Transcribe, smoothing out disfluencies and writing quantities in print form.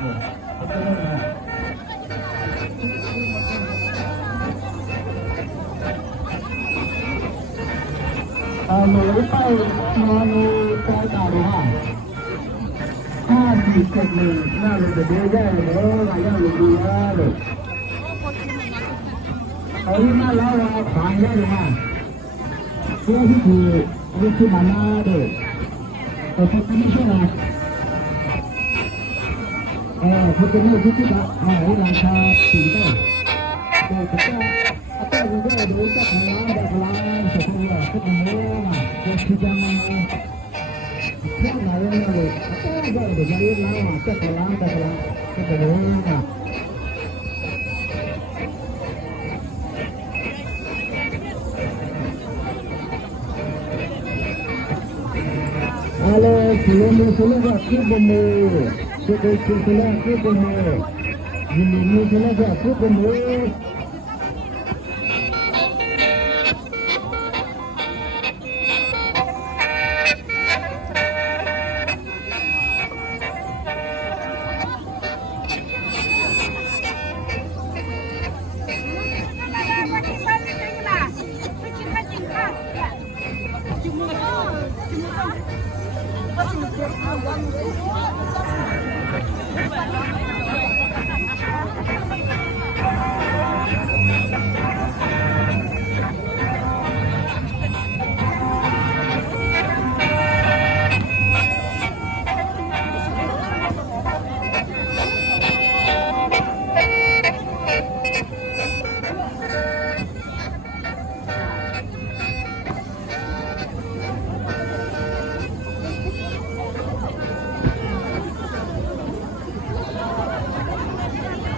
หนูไปนอนใต้ตาดูว่า5-4-7 น่าจะดูได้เลยหลายอย่างดูเลยเอาที่มาแล้วขายได้เลยนะเพื่อที่คือวิธีมาหน้าด้วยแต่พวกนี้ไม่ใช่นะพวกนี้ที่จะราคาถึงได้แต่ก็อาจจะดูได้ดูจากร้านแบบร้านสุดยอดพวกนี้นะพวกที่จะมาเที่ยวไหนเลยก็เดี๋ยวจะเรียกร้านมาจากร้านแบบร้านพวกนี้นะAllez, c'est le qui bombe. C'est là qui bombe. Il est là qui bombe. Thank you.